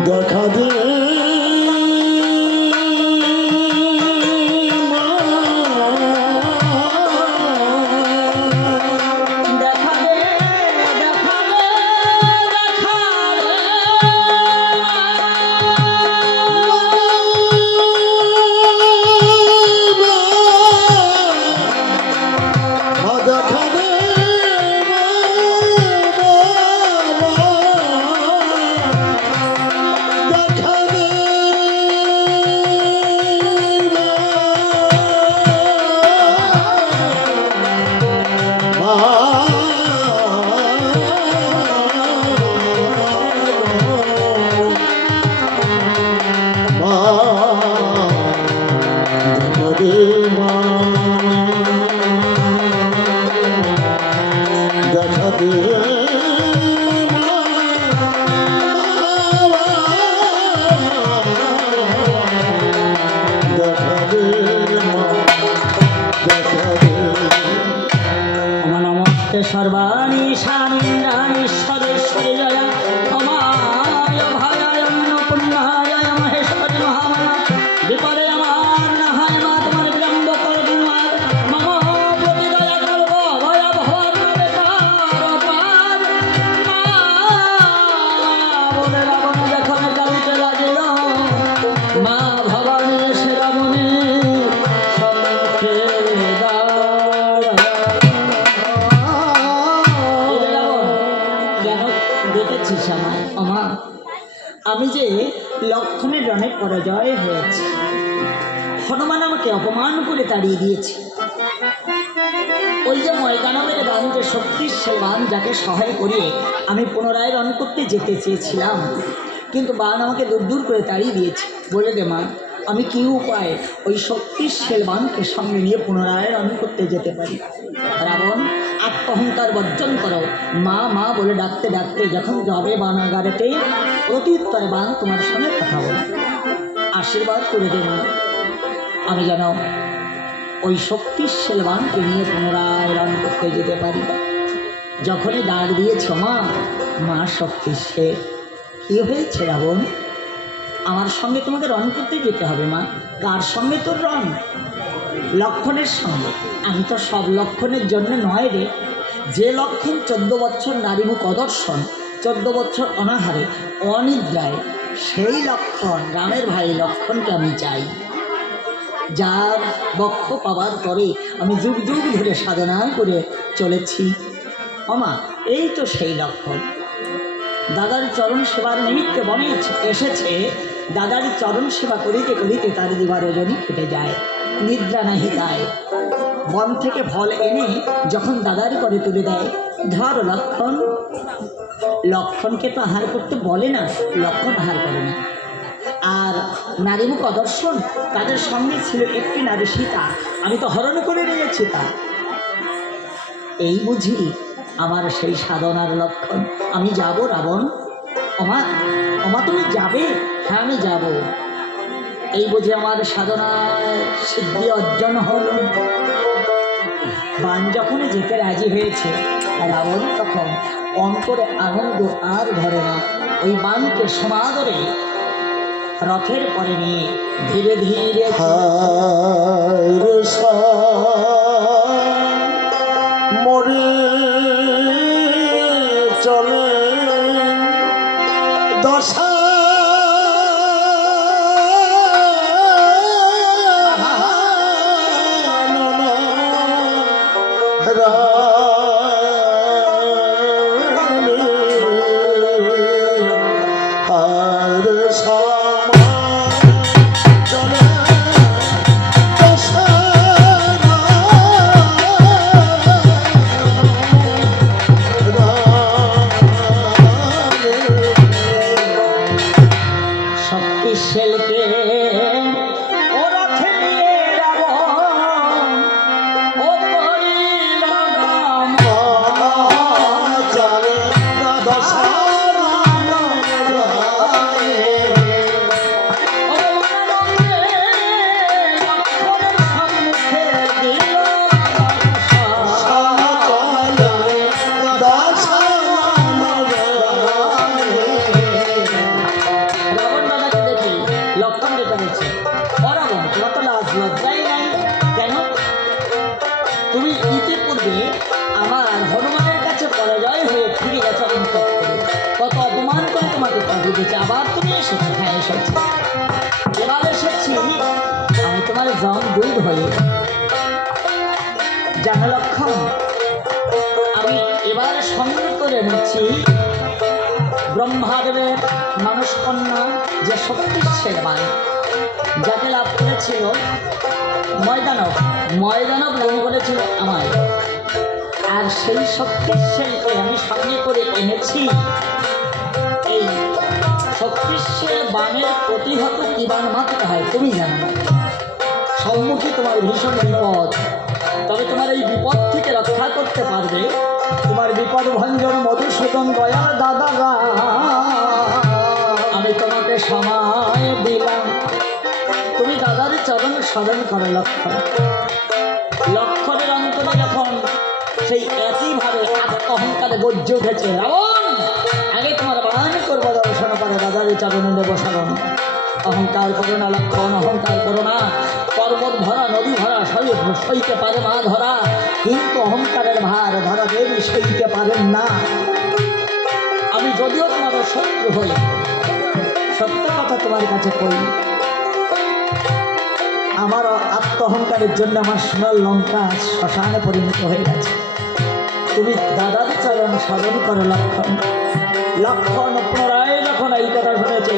দেখা দে সর্বাণী স্বামীন্দ্রাণী সদেশ্বরী জয়া অমায় ভয়ায় অন্নপূর্ণায় মহেশ্বরী মহামায়া বিপদে আমার নাহায় মা তোমার বিলম্ব কর তোমার মম প্রতি দয়া করব ভয়া ভর পার মা বলে রাবণ যখন কালিতে লাগিল, মা ভবানী সে রাবণী সম্মুখে আমি যে লক্ষণের রণে পরাজয় হয়েছি, হনুমান আমাকে অপমান করে তাড়িয়ে দিয়েছে। ওই যে ময়দানবের বান, যে শক্তিশালী বান, যাকে সহায় করিয়ে আমি পুনরায় রণ করতে যেতে চেয়েছিলাম, কিন্তু বান আমাকে দূর দূর করে তাড়িয়ে দিয়েছে। বলে দে মা, আমি কি উপায়ে ওই শক্তিশালী বানকে সঙ্গে নিয়ে পুনরায় রণ করতে যেতে পারি? রাবণ, আত্মহংকার বর্জন করো। মা মা বলে ডাকতে ডাকতে যখন যাবে বানাগারেতে, প্রত্যুত্তরে বান তোমার সঙ্গে কথা বলে আশীর্বাদ করে দেব, আমি যেন ওই শক্তিশালী বানকে নিয়ে পুনরায় রণ করতে যেতে পারি। যখনই ডাক দিয়েছ মা, মা শক্তিশালী, কি হয়েছে রাবণ? আমার সঙ্গে তোমাকে রণ করতে যেতে হবে মা। কার সঙ্গে তোর রণ? লক্ষণের সঙ্গে। আমি তো সব লক্ষণের জন্য নয় রে। যে লক্ষণ 14 বছর নারীমুখ অদর্শন, 14 বছর অনাহারে অনিদ্রায়, সেই লক্ষণ, রামের ভাই লক্ষণকে আমি চাই, যার বক্ষ পাবার পরে আমি যুগ যুগ ধরে সাধনা করে চলেছি। আমা, এই তো সেই লক্ষণ। দাদার চরণ সেবার নিমিত্তে বনে এসেছে, দাদার চরণ সেবা করিতে করিতে তার দিবার রজনী কেটে যায়, নিদ্রা নাহি গায়। বন থেকে ফল এনে যখন দাদার করে তুলে দেয়, ধর লক্ষণ। লক্ষণকে তো আহার করতে বলে না, লক্ষণ আহার করে না। আর নারীমুখ অদর্শন, তাদের সঙ্গে ছিল একটি নারী সীতা, আমি তো হরণ করে নিয়েছি তা। এই বুঝি আমার সেই সাধনার লক্ষণ। আমি যাব রাবণ? ওমা, ওমা তুমি যাবে? হ্যাঁ আমি যাব। এই বুঝি আমার সাধনার সিদ্ধি অর্জন হল। বান যখন যেতে রাজি হয়েছে, রাবণ তখন অন্তরে আনন্দ আর ধরে না। ওই বানকে সমাদরে রথের পরে নিয়ে ধীরে ধীরে মরে চলে দশা শক্তিশালকে ও রথে নিয়ে রাবণ ও করিল রাম। তুমি ইতিপূর্বে আমার হনুমানের কাছে পরাজয় হয়ে ফিরে গেছো অন্তর করে, কত অপমান করে তোমাকে পাঠিয়ে দিয়েছে, আবার তুমি এসেছো। হ্যাঁ এসেছি, এবার এসেছি আমি তোমার জমদূত হয়ে। জানো লক্ষণ, আমি এবার সঙ্গে করে নিচ্ছি ব্রহ্মাদেবের মানুষ কন্যা যে শক্তিশালী মান, যাকে লাভ করেছিল ময়দানব। ময়দানব নাম করেছিল আমায়, আর সেই শক্তিশালীকে আমি সঙ্গে করে এনেছি। এই শক্তিশালী বানের প্রতিহত কি বান মারতে হয় তুমি জানো না। সম্মুখে তোমার ভীষণ বিপদ, তবে তোমার এই বিপদ থেকে রক্ষা করতে পারবে তোমার বিপদ ভঞ্জন মধুসূদন দয়াল দাদা। আমি তোমাকে সময় দিলাম, তুমি দাদার চরণ স্মরণ করো। লক্ষণের অন্তরে যখন সেই একইভাবে আত্মহংকারে গর্জে উঠেছে, রাবণ আগে তোমার বান করবো দর্শন করে দাদার চরণে দেব শরণ। অহংকার করো না লক্ষণ, অহংকার করো না। পর্বত ভরা নদী ভরা সইতে পারে মা ধরা, কিন্তু অহংকারের ভার ধরা দেবী সইতে পারেন না। আমি যদিও তোমাদের শত্রু হই, সত্য কথা তোমার কাছে কই, আমার আত্মহংকারের জন্য আমার সোনার লঙ্কা শ্মশানে পরিণত হয়ে গেছে। তুমি দাদার চরণ স্মরণ করো লক্ষণ। লক্ষণ পুনরায় যখন এই কথা শুনেছে,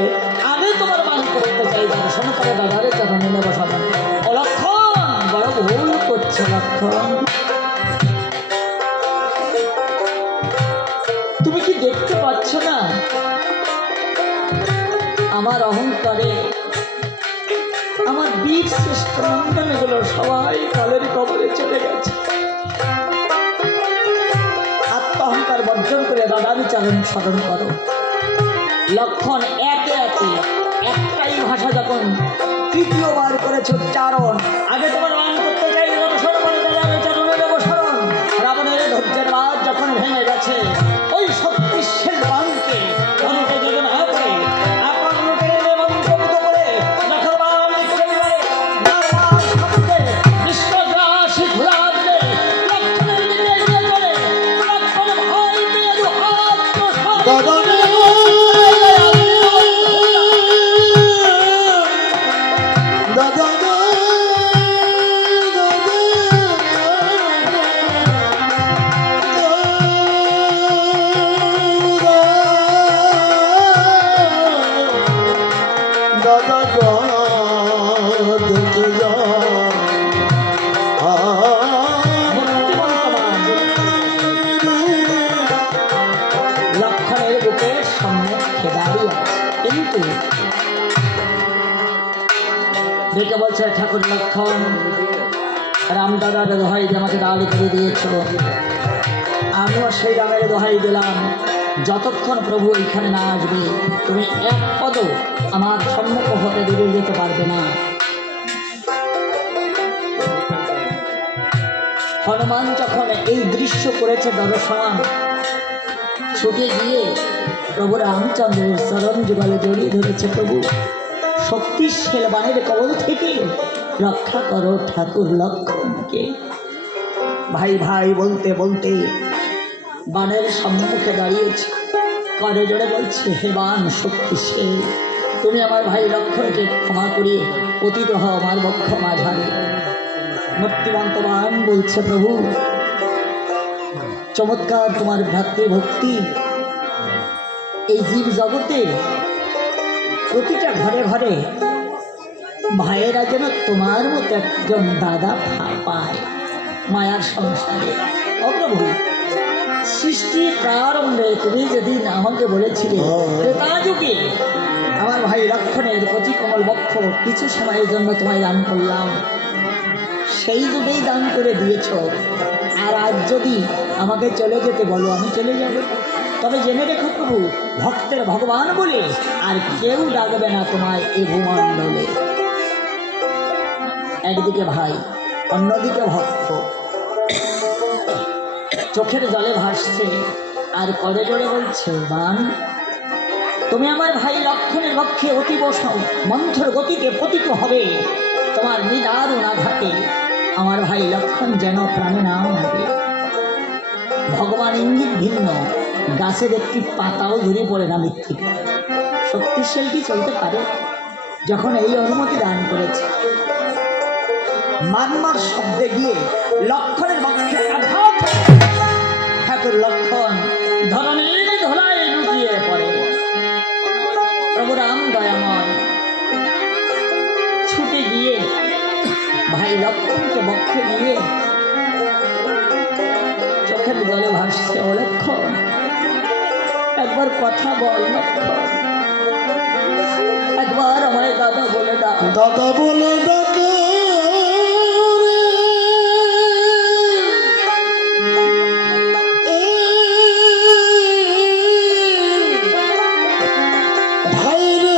আমি তোমার মান করতে চাই দর্শন করে দাদার চরণে নেব শরণ। ও লক্ষণ, বড় ভুল করছে লক্ষণ। তুমি কি দেখতে পাচ্ছ না আমার অহংকারে আমার বীর শ্রেষ্ঠ নন্দনগুলো সবাই কালের কবরে চলে গেছে। আত্মহংকার বর্জন করে দাদার চরণ স্মরণ করো। লক্ষণ একে একে একটাই ভাষা যখন তৃতীয়বার করেছ উচ্চারণ, আগে তোমার মান করতে চাই দর্শন করে দাদার চরণে দেব শরণ। রাবণের ধৈর্যের বাদ যখন ভেঙে গেছে, ওই শক্তিশালী বাণকে অনেকে যদি না করে আপনার লোকে মন্ত্রমুগ্ধ করে যখন বাণ চলে বারবার শব্দে বিশ্বগ্রাসী ঘোরা দিলে লক্ষণের দিকে এগিয়ে চলে। লক্ষণ ভয় পেয়ে দু হাত প্রসারিত লক্ষণের বুকের সম্মুখে দাঁড়িয়ে আছে, কিন্তু দেখে বলছে ঠাকুর লক্ষণ, রাম দাদার দোহাই যে আমাকে দাঁড়ি করে দিয়েছিল, আমিও সেই রামের দোহাই দিলাম, যতক্ষণ প্রভু এখানে না আসবে তুমি এক পদও আমার সম্মুখ হতে দূরে যেতে পারবে না। হনুমান যখন এই দৃশ্য করেছে দর্শন, ছুটে গিয়ে প্রভু রামচন্দ্রের চরণ যুগলে জড়িয়ে ধরেছে। প্রভু, শক্তিশালী বাণের কবল থেকে রক্ষা করো ঠাকুর লক্ষ্মণকে। ভাই ভাই বলতে বলতে বাণের সম্মুখে দাঁড়িয়েছে, করে জোরে বলছে, হে বাণ শক্তিশালী, তুমি আমার ভাই লক্ষ্মণকে ক্ষমা করিয়ে পতিত হও আমার বক্ষ মাঝারে। মুক্তিমন্ত বাণ বলছে, প্রভু চমৎকার তোমার ভ্রাতৃভক্তি, এই জীব জগতে প্রতিটা ঘরে ঘরে ভাইয়েরা যেন তোমার মতো একজন দাদা পায় মায়ার সংসারে। অপ্রভু, সৃষ্টির প্রারম্ভে তুমি যেদিন আমাকে বলেছিলে ত্রেতা যুগে আমার ভাই লক্ষ্মণের কচি কমল বক্ষ কিছু সময়ের জন্য তোমায় দান করলাম, সেই যুগেই দান করে দিয়েছ। আর আজ যদি আমাকে চলে যেতে বলো আমি চলে যাব, তবে জেনে রেখো প্রভু, ভক্তের ভগবান বলে আর কেউ ডাকবে না তোমায় এ ভূমণ্ডলে। একদিকে ভাই, অন্যদিকে ভক্ত, চোখের জলে ভাসছে আর করে জোরে বলছে, বাণ তুমি আমার ভাই লক্ষ্মণের পক্ষে অতীব মন্থর গতিতে পতিত হবে, তোমার নিদারুণ আঘাতে আমার ভাই লক্ষ্মণ যেন প্রাণে না হবে। ভগবান ইঙ্গিত ভিন্ন, গাছের একটি পাতাও ঝরে পড়ে না মৃত্তিকা। শক্তিশালী চলতে পারে যখন এই অনুমতি দান করেছে। মারমার শব্দে গিয়ে লক্ষ্মণের পক্ষে আঘাত, ঠাকুর লক্ষ্মণ ধরণীর ধোলায় লুটিয়ে পড়ে। প্রভু রাম দয়াময় ছুটে গিয়ে ভাই লক্ষ্মণকে বক্ষে নিয়ে চোখের জলে ভাসছে, ও লক্ষ্মণ একবার কথা বল লক্ষ্মণ, একবার আমায় দাদা বলে ডাক। দাদা বলে ডাকে ভাই রে,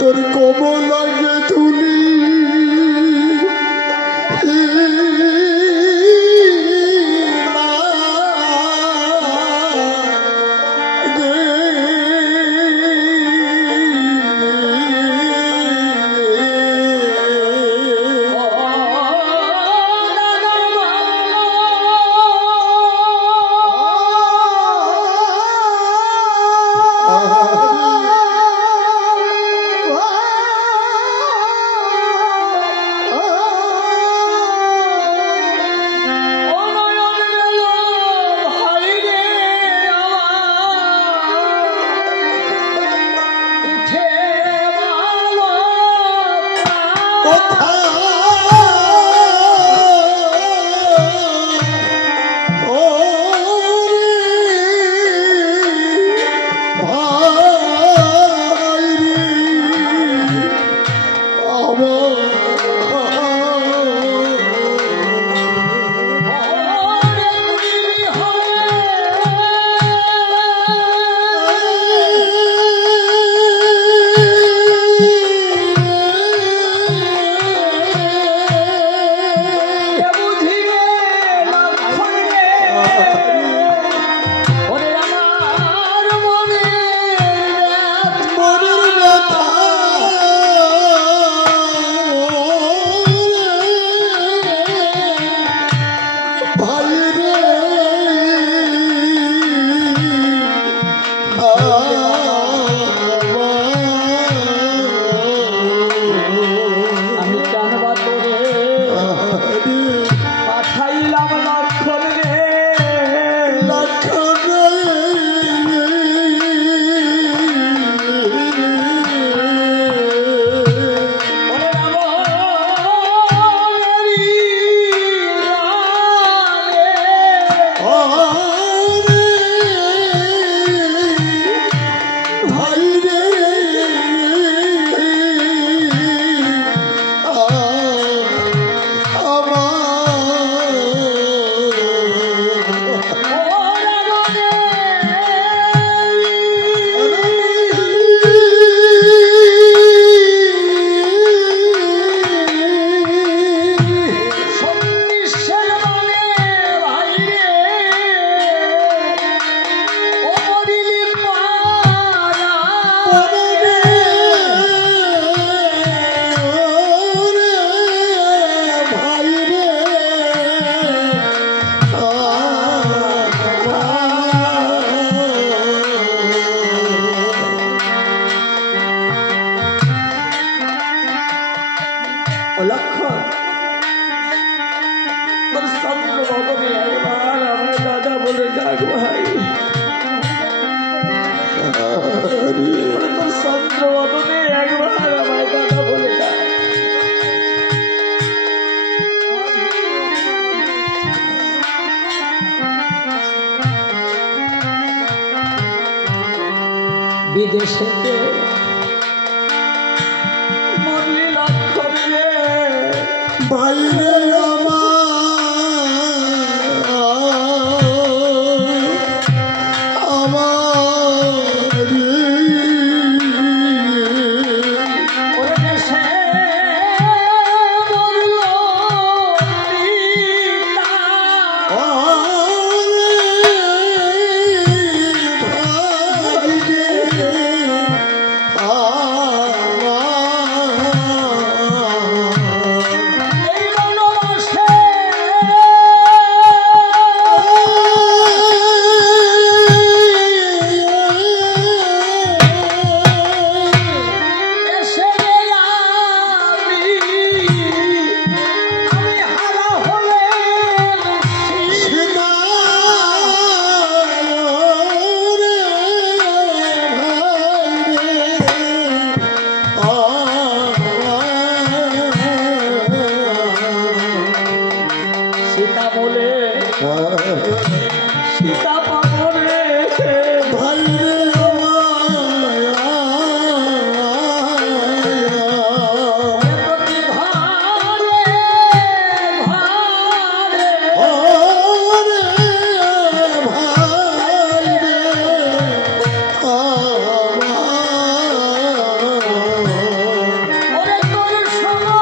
তোর কোমল বিদেশেতে মরলি লক্ষ্য দিয়ে ভাইরে ওরে দেশে মরল পিতা। এই বনবাসে এসে আমি হারা হলে সীতা বলে সীতা পাবনে প্রতি ঘরে ঘরে ওরে তোর শোনো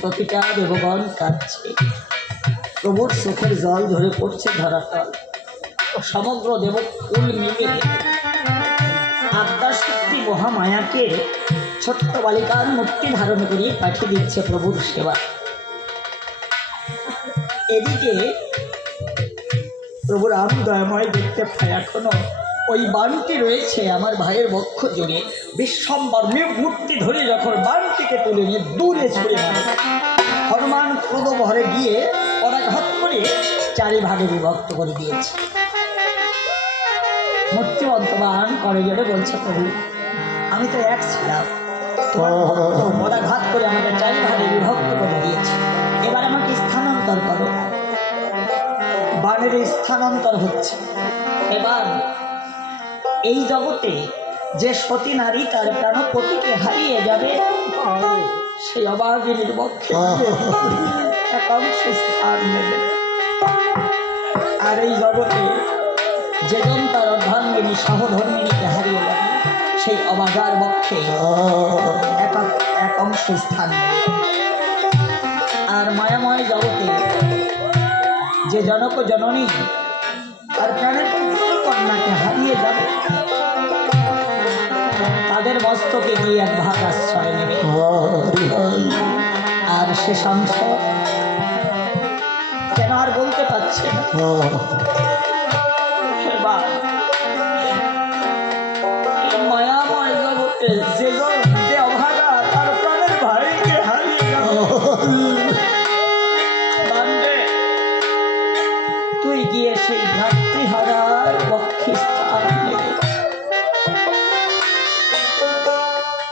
প্রতিটা দেবগণ কাঁদছে, প্রভুর চোখের জল ঝরে পড়ছে ধরাতল। সমগ্র দেবকুল মিলে আদ্যাশক্তি মহামায়াকে ছোট্ট বালিকার মূর্তি ধারণ করে পাঠিয়ে দিচ্ছে প্রভুর সেবা। এদিকে প্রভু রাম দয়াময় দেখতে পায় এখনো ওই বানটি রয়েছে আমার ভাইয়ের বক্ষ জুড়ে। বিশ্বম্বর মূর্তি ধরে যখন বানটিকে তুলে নিয়ে দূরে ছুড়ে মারে, হনুমান ক্রোধ ভরে গিয়ে পরাঘাত করে চারিভাগে বিভক্ত করে দিয়েছে। মূর্তিবন্ত বান করে জোরে বলছে, প্রভু আমি তো এক ছিলাম, তোমার ভক্ত পরাঘাত করে আমাকে চারিভাগে বিভক্ত করে দিয়েছে, এবার আমাকে স্থানান্তর করো। বানের স্থানান্তর হচ্ছে। এবার এই জগতে যে সতী নারী তার প্রাণপতিকে হারিয়ে যাবে, সেই অভাগিনীর পক্ষে একাংশ স্থান নেবে। আর এই জগতে যেজন তার অর্ধাঙ্গিনী সহধর্মিণীকে হারিয়ে যাবে, সেই অবাগার পক্ষে এক অংশ স্থান নেবে। আর মায়াময় জগতে যে জনক জননী তার প্রাণের পুত্র কন্যাকে হারিয়ে যাবে, তাদের মস্তকে গিয়ে এক ভাগ আশ্রয় নেবে। আর শেষ অংশ কেন আর বলতে পারছে না। এবার মায়াময় জগতে যে অভাগা তার প্রাণের ভাইকে হারিয়ে যাবে, তুই গিয়ে সেই ভ্রাতৃহারার পক্ষে স্থান নেবে।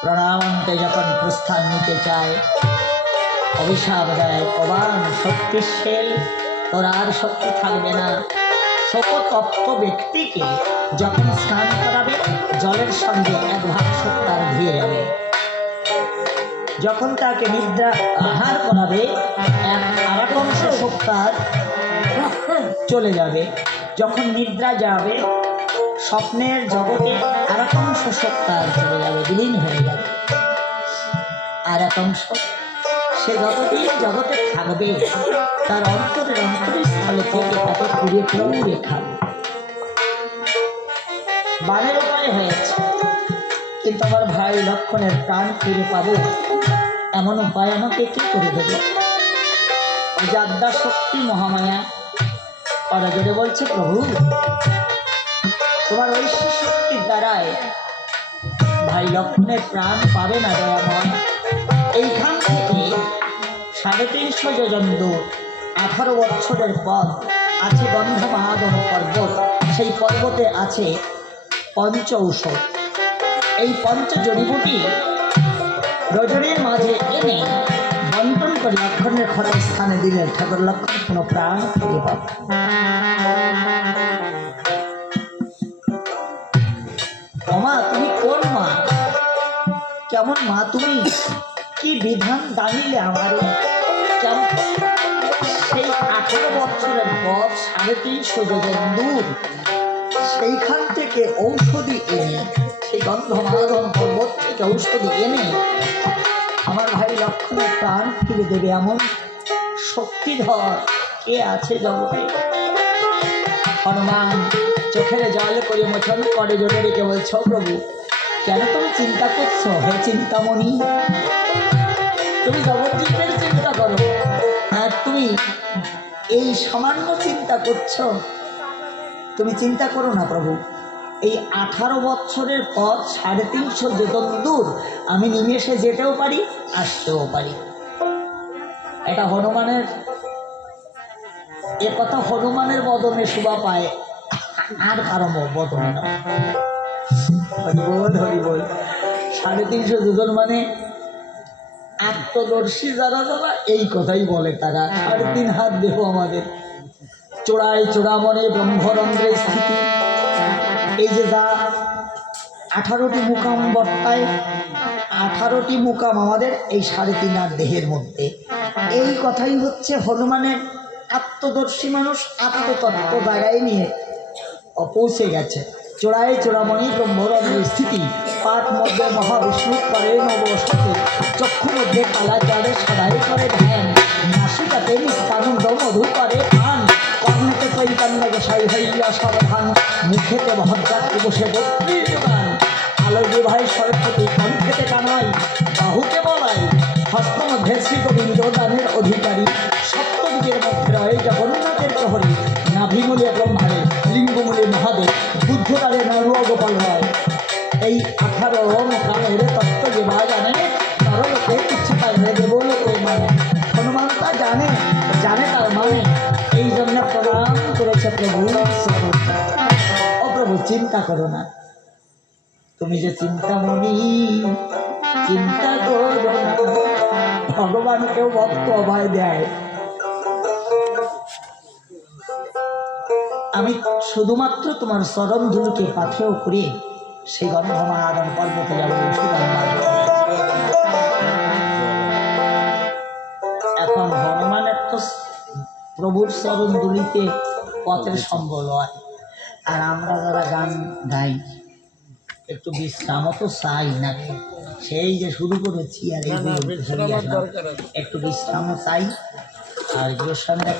প্রণামন্তে যখন প্রস্থান নিতে চায়, অভিশাপ দেয়, অবান শক্তিশীল, তোর আর শক্তি থাকবে না। শোকতপ্ত ব্যক্তিকে যখন স্নান করাবে, জলের সঙ্গে এক ভাগ শোক তার ধুয়ে যাবে। যখন তাকে নিদ্রা আহার করাবে, আর এক অংশ শোক তার চলে যাবে। যখন নিদ্রা যাবে, স্বপ্নের জগতে আর এক অংশ শোক তার চলে যাবে, বিলীন হয়ে যাবে। আর এক অংশ সে যতদিন জগতে থাকবে, তার অন্তরের স্থলে থেকে তাকে কুড়িয়ে কুড়িয়ে খাবে। বানের উপায় হয়েছে, কিন্তু আমার ভাই লক্ষণের প্রাণ ফিরে পাবো এমন উপায় আমাকে কি করে দেবে? ওই যে আদ্যা শক্তি মহামায়া ওরা জোরে বলছে, প্রভু তোমার ওই শক্তির দ্বারায় ভাই লক্ষণের প্রাণ পাবে না দয়াময়। এইখান থেকে 350 যোজন দূর 18 বছরের পথ আছে গন্ধমাদন পর্বত। সেই পর্বতে আছে পঞ্চ ঔষধ। এই পঞ্চ জড়িবুটি রজনীর মাঝে এনে বন্টন করে লক্ষণের ক্ষতের স্থানে দিলেন। ঠাকুর লক্ষণ কোনো প্রাণ ফিরে পাবে। মা তুমি কোন মা? কেমন মা তুমি? কি বিধান জানিলে আমার? কেমন সেই 18 বছরের পথ 350 যোজন দূর, সেইখান থেকে ঔষধি এনে, সেই গন্ধমাদন পর্বত থেকে ঔষধি এনে আমার ভাই লক্ষণের প্রাণ ফিরে দেবে এমন শক্তিধর কে আছে জগতে? হনুমান চোখের জল করে মোচন করে জোরে রেখে বলছ, প্রভু কেন তুমি চিন্তা করছো? হে চিন্তামণি, তুমি জগৎজীবের চিন্তা করো, আর তুমি এই সামান্য চিন্তা করছো? তুমি চিন্তা করো না প্রভু, এই 18 বছরের পথ 350 যোজন দূর আমি নিমেষে যেতেও পারি, আসতেও পারি। এটা হনুমানের, এ কথা হনুমানের বদনে শোভা পায়, আর কারো বদনে না। হরিবোল হরিবোল। 350 যোজন মানে আত্মদর্শী যারা যারা এই কথাই বলে, তারা 3.5 হাত দেহ আমাদের, চোড়ায় চোড়ামণি ব্রহ্মরন্ধ্রের স্থিতি। এই যে যা 18টি মুকাম বর্তায়, 18টি মুকাম আমাদের এই 3.5 হাত দেহের মধ্যে। এই কথাই হচ্ছে হনুমানের আত্মদর্শী মানুষ আত্মতত্ত্ব জায়গায় নিয়ে পৌঁছে গেছে। চোড়ায় চোড়ামণি ব্রহ্মরন্ধ্রের স্থিতি, পাঠ মধ্যে মহাবিষ্ণু করে নবসতে, চক্ষু মধ্যে যে কালা জলে সবাই করে ধ্যান, নাসিকাতে নিত্যানন্দ মধু করে পান, কর্ণেতে চৈতন্য গোসাই হইয়া সাবধান, মুখেতে ভদ্রাত্রী বসে বত্রিশ গান, আলো বিবাহে সরস্বতী কণ্ঠেতে কানাই, বাহুতে বলাই, হস্ত মধ্যে শ্রী গোবিন্দ দানের অধিকারী, সপ্তদিকের মধ্যে রয়ে জগন্নাথের প্রহরী, নাভিমূলে ব্রহ্মারে, লিঙ্গমূলে মহাদেব, বুদ্ধকালে নরুয়া গোপাল রায়। এই 18 মোকামের তত্ত্ব যে বা জানে, নরলোকে ইচ্ছে পাইলে দেবলোকে মানে, হনুমান তা জানে, জানে তার মানে, এই জন্য প্রণাম করেছে প্রভু। ও প্রভু, চিন্তা করো না, তুমি যে চিন্তামণি, চিন্তা করো না। ভগবানকেও ভক্ত অভয় দেয়। আমি শুধুমাত্র তোমার চরণ ধুলকে পাথেয় করে সেই গন্ধমাদন পর্বতে যাব। এখন হনুমানের তো প্রভুর চরণ ধুলিতে পথের সম্বল হয়, আর আমরা যারা গান গাই একটু বিশ্রামও তো চাই নাকি? সেই যে শুরু করেছি আর এই একটু বিশ্রামও চাই। আর এগুলোর সামনে